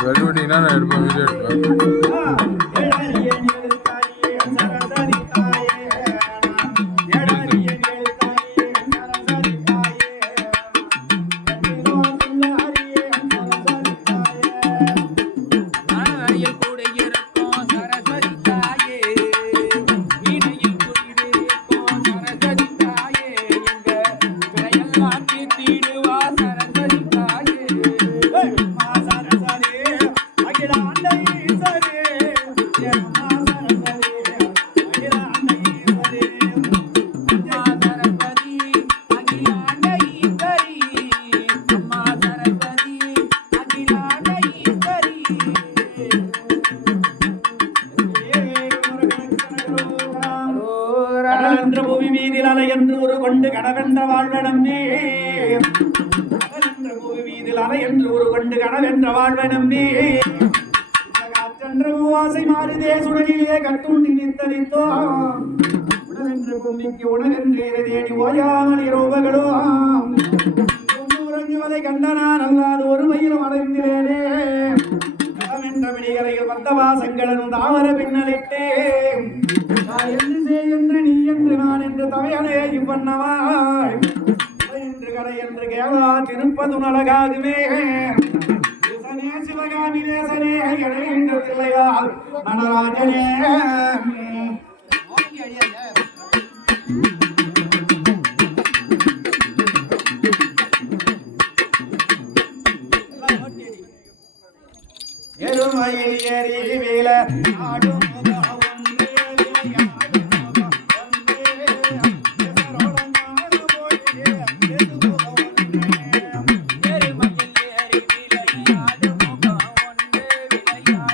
வெல்வெட்டினா நான் எடுப்பேன் வீடியோ எடுப்பேன் என்று ஒரு கொண்டு கடவென்ற வாழ்வனமே வீதில் அலை என்று ஒரு கொண்டு கடவென்ற வாழ்வனமே காற்றென்ற ஆசை மாறுதே சுடலிலே கட்டுண்டி நித்தரித்தோ உடலென்ற கும்பிக்கு உணவென்று தேடி ஓயாமல் இரவுகளோ உறங்குவதை கண்டனான் அல்லாது ஒரு மயிலும் அடைந்திலேனே என்ற விடிகரையில் வந்த வாசங்களும் தாவர பின்னலிட்டே என்று செய் என்று நீ என்று நான் என்று தவையனே இவ்வண்ணவாய் என்று கடை என்று கேளா திருப்பது நலகாகுமே சிவகாமி நேசனே என்று பிள்ளையால் நடராஜனே எருமையில் ஏறி வீல ஆடும்